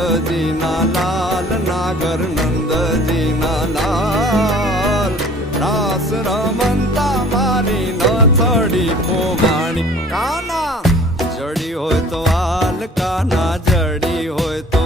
નંદજીના લાલ નાગર નંદજીના લાલ રાસ રમંતા મારી નથડી પોવાણી કાના જડી હોય તો હાલ કાના જડી હોય તો